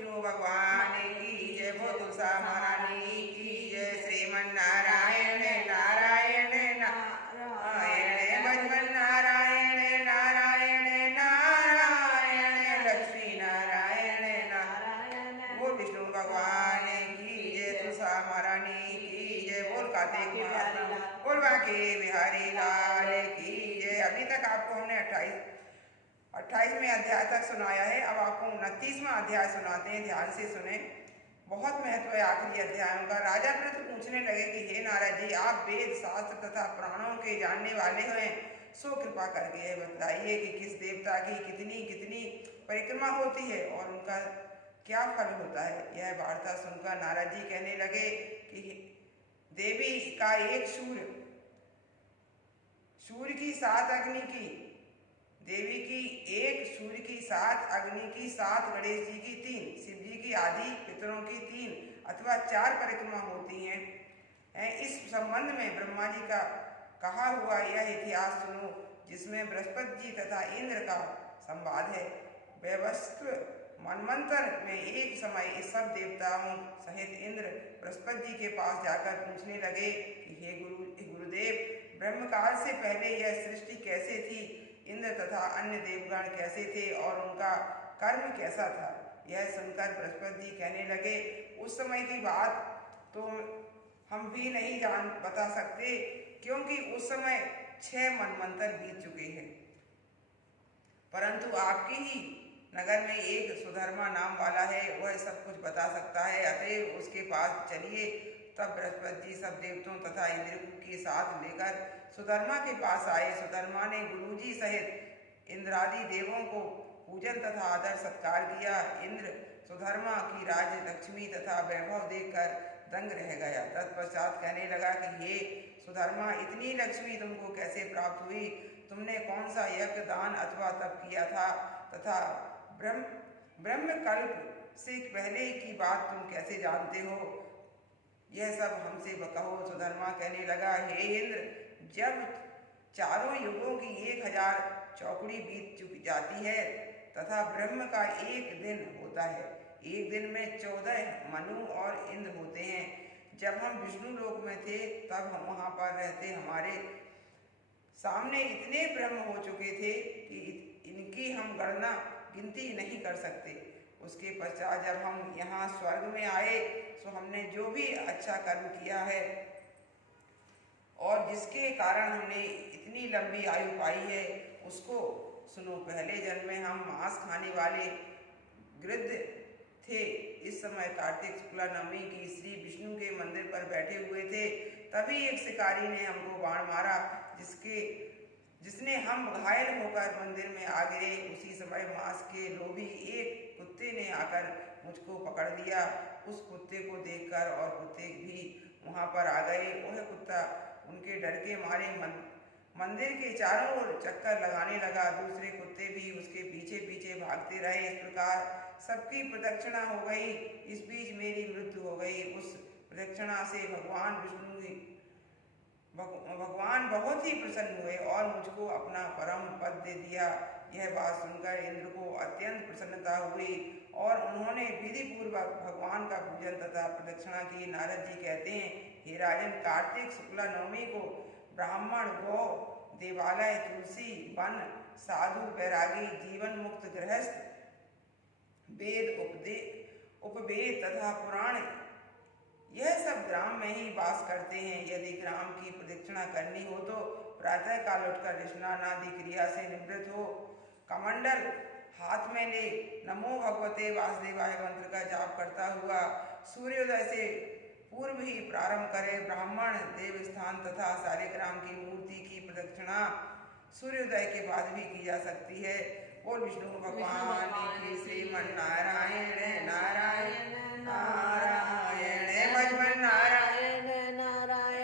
विष्णु भगवान की जय, बोल तुलसा महारानी की जय। श्रीमन नारायण नारायण नारायण, भजमन नारायण नारायण नारायण, लक्ष्मी नारायण नारायण, बोल विष्णु भगवान की जय। तुलसा महारानी की जय, बोल कार्तिक महात्मा, बोल बांके बिहारी लाल की जय। अभी तक आपको हमने 28वें अध्याय तक सुनाया है। अब आपको 29वां अध्याय सुनाते हैं, ध्यान से सुने, बहुत महत्व है आखिरी अध्यायों का। राजा पृथु पूछने लगे कि हे नारद जी, आप वेद शास्त्र तथा पुराणों के जानने वाले हैं, सो कृपा करके यह बताइए कि किस देवता की कितनी कितनी परिक्रमा होती है और उनका क्या फल होता है। यह वार्ता सुनकर नारद जी कहने लगे कि देवी का एक सूर्य की 7 अग्नि की, देवी की 1 सूर्य की 7 अग्नि की 7 गणेश जी की 3, शिव जी की आदि पितरों की 3 अथवा 4 परिक्रमा होती हैं। इस संबंध में ब्रह्मा जी का कहा हुआ यह इतिहास सुनो, जिसमें बृहस्पति जी तथा इंद्र का संवाद है। वैवस्त्र मनवंतर में एक समय इस सब देवताओं सहित इंद्र बृहस्पति जी के पास जाकर पूछने लगे कि हे गुरुदेव, ब्रह्मकाल से पहले यह सृष्टि कैसे थी, इंद्र तथा अन्य देवगण कैसे थे और उनका कर्म कैसा था। यह सुनकर बृहस्पति जी कहने लगे, उस समय की बात तो हम भी नहीं बता सकते, क्योंकि उस समय 6 मनवंतर बीत चुके हैं। परंतु आपके ही नगर में एक सुधर्मा नाम वाला है, वह सब कुछ बता सकता है, अतएव उसके पास चलिए। तब बृहस्पति जी सब देवताओं तथा इंद्र के साथ लेकर सुधर्मा के पास आए। सुधर्मा ने गुरुजी सहित इंद्रादि देवों को पूजन तथा आदर सत्कार किया। इंद्र सुधर्मा की राज्य लक्ष्मी तथा वैभव देखकर दंग रह गया। तत्पश्चात कहने लगा कि हे सुधर्मा, इतनी लक्ष्मी तुमको कैसे प्राप्त हुई? तुमने कौन सा यज्ञ, दान अथवा तप किया था तथा ब्रह्मकल्प से पहले की बात तुम कैसे जानते हो? यह सब हमसे कहो। सुधर्मा कहने लगा, हे इंद्र, जब चारों युगों की 1000 चौकड़ी बीत चुकी जाती है तथा ब्रह्म का एक दिन होता है, एक दिन में 14 मनु और इंद्र होते हैं। जब हम विष्णु लोक में थे तब हम वहाँ पर रहते हमारे सामने इतने ब्रह्म हो चुके थे कि इनकी हम गिनती नहीं कर सकते। उसके पश्चात जब हम यहाँ स्वर्ग में आए तो हमने जो भी अच्छा कर्म किया है और जिसके कारण हमने इतनी लंबी आयु पाई है, उसको सुनो। पहले जन्म में हम मांस खाने वाले गृध्र थे। इस समय कार्तिक शुक्ला नवमी की श्री विष्णु के मंदिर पर बैठे हुए थे। तभी एक शिकारी ने हमको बाण मारा, जिसने हम घायल होकर मंदिर में आ गिरे। उसी समय मांस के लोभी एक कुत्ते ने आकर मुझको पकड़ लिया। उस कुत्ते को देखकर और कुत्ते भी वहां पर आ गए। वह कुत्ता उनके डर के मारे मंदिर के चारों ओर चक्कर लगाने लगा। दूसरे कुत्ते भी उसके पीछे पीछे भागते रहे। इस प्रकार सबकी प्रदक्षिणा हो गई। इस बीच मेरी मृत्यु हो गई। उस प्रदक्षिणा से भगवान बहुत ही प्रसन्न हुए और मुझको अपना परम पद दे दिया। यह बात सुनकर इंद्र को अत्यंत प्रसन्नता हुई और उन्होंने विधि पूर्वक भगवान का पूजन तथा प्रदक्षिणा की। नारद जी कहते हैं, हे राजन, कार्तिक शुक्ला नवमी को ब्राह्मण, गौ, देवालय, तुलसी, वन, साधु, बैरागी, जीवन मुक्त गृहस्थ, वेद, उपवेद तथा पुराण, यह सब ग्राम में ही वास करते हैं। यदि ग्राम की प्रदक्षिणा करनी हो तो प्रातः काल उठकर स्नानादि क्रिया से निवृत्त हो, कमंडल हाथ में ले नमो भगवते वासुदेवाय मंत्र का जाप करता हुआ सूर्योदय से पूर्व ही प्रारंभ करे। ब्राह्मण, देव स्थान तथा सालिग्राम की मूर्ति की प्रदक्षिणा सूर्योदय के बाद भी की जा सकती है। बोल विष्णु भगवान की। श्रीमन नारायण नारायण नारायण, भजमन